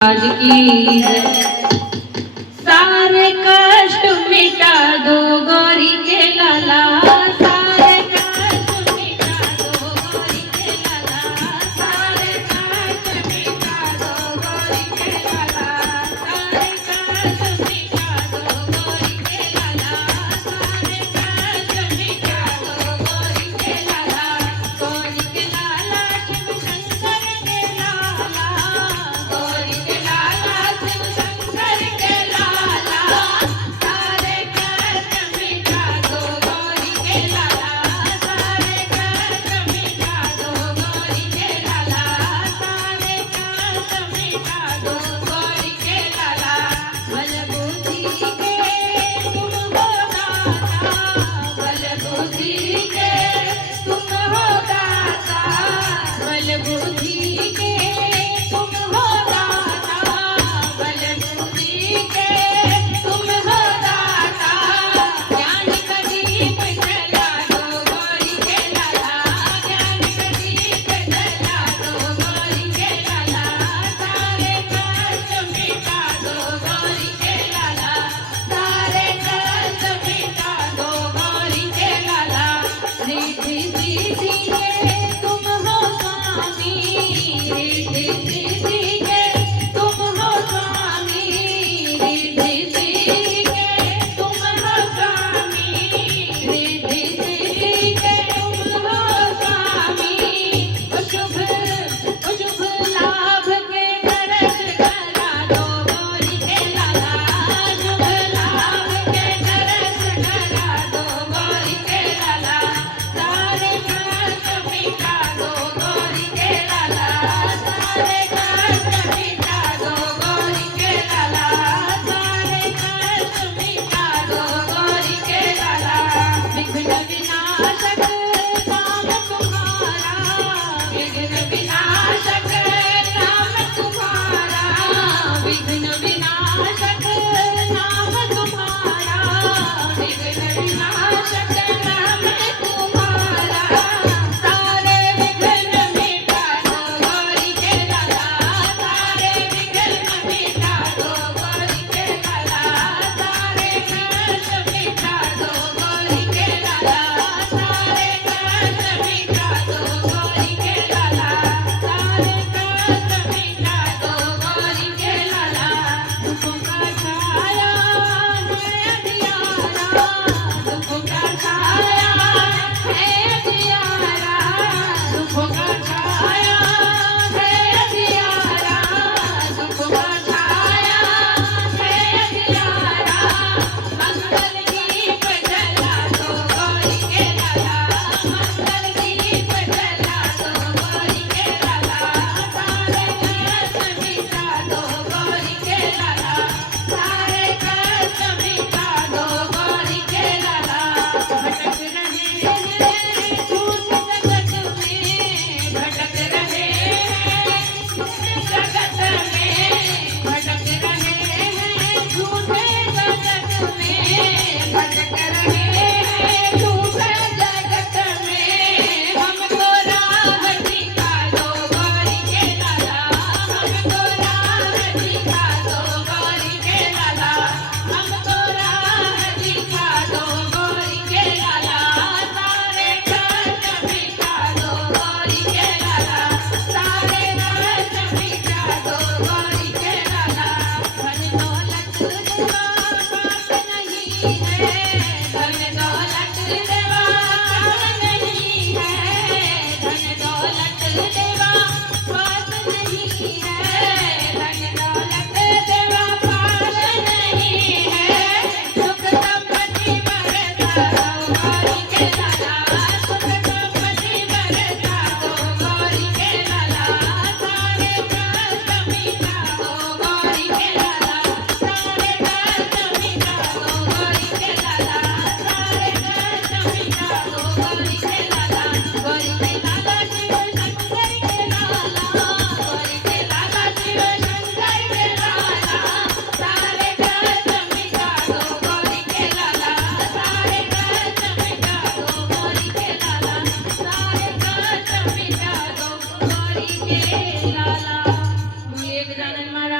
आज की है। सारे कष्ट मिटा दो गौरी के लाला, सारे कष्ट मिटा दो गौरी के लाला, सारे कष्ट मिटा दो गौरी के लाला, सारे कष्ट मिटा दो गौरी के लाला, सारे कष्ट मिटा दो गौरी के लाला, गौरी के लाला शिव शंकर के लाला, गौरी के लाला शिव शंकर के लाला, सारे कष्ट मिटा दो गौरी के लाला, सारे कष्ट मिटा दो गौरी के लाला, सारे कष्ट मिटा दो गौरी के लाला। बल बुद्धि के तुम हो दाता, बल बुद्धि के तुम हो दाता, बल बुद्धि के तुम हो दाता, बल बुद्धि के तुम हो दाता, ज्ञान का दीप जला दो गौरी के लाला, ज्ञान का दीप जला दो गौरी के लाला, सारे कष्ट मिटा दो गौरी के लाला, सारे कष्ट मिटा दो गौरी के लाला। रिद्धि सिद्धि के तुम हो स्वामी, रिद्धि सिद्धि के तुम हो स्वामी, रिद्धि सिद्धि के तुम हो स्वामी, रिद्धि सिद्धि के तुम हो स्वामी। शुभ लाभ के दर्श करा दो गौरी के लाला, शुभ लाभ के दर्श करा दो गौरी के लाला, सारे कष्ट मिटा दो गौरी के लाला, सारे कष्ट मिटा दो गौरी के लाला, सारे कष्ट मिटा दो गौरी के लाला। विघ्न विनाशक नाम तुम्हारा, विघ्न विनाशक नाम तुम्हारा, विघ्न विनाशक नाम तुम्हारा, विघ्न विनाशक नाम तुम्हारा, सारे विघ्न मिटा दो गौरी के लाला, सारे विघ्न मिटा दो गौरी के लाला, सारे कष्ट मिटा दो गौरी के लाला, सारे कष्ट मिटा दो गौरी के लाला, सारे कष्ट मिटा दो गौरी के लाला। दुखों का छाया है अंधियारा, दुखों का छाया है अंधियारा, दुखों का छाया है अंधियारा, दुखों का छाया है अंधियारा। मंगल दीप जला दो गौरी के लाला, मंगल दीप जला दो गौरी के लाला, सारे कष्ट मिटा दो गौरी के लाला, सारे कष्ट मिटा दो गौरी के लाला। भटक रहे हैं झूठ जगत में, भटक रहे हैं झूठ जगत में, भटक रहे हैं झूठे जगत में, भटक रहे हैं झूठे जगत में। हमको राह दिखा दो गौरी के लाला, हमको राह दिखा दो गौरी के लाला, हमको राह दिखा दो गौरी के लाला, सारे कष्ट मिटा दो गौरी के लाला, सारे कष्ट मिटा दो गौरी के लाला। धन दौलत देवा बात नहीं है, धन दौलत देवा बात नहीं है, धन दौलत देवा बात नहीं है, धन दौलत देवा बात नहीं है। सुख संपत्ति बरसा दो गौरी के लाला, सुख संपत्ति बरसा दो गौरी के लाला, सारे कष्ट मिटा दो गौरी के लाला, सारे कष्ट मिटा दो गौरी के लाला, सारे कष्ट मिटा दो गौरी के लाला। गौरी के लाला शिव शंकर के लाला, गौरी के लाला शिव शंकर के लाला, सारे कष्ट मिटा दो गौरी के लाला, सारे कष्ट मिटा दो गौरी के लाला, सारे कष्ट मिटा दो गौरी के लाला। एक जानन महाराज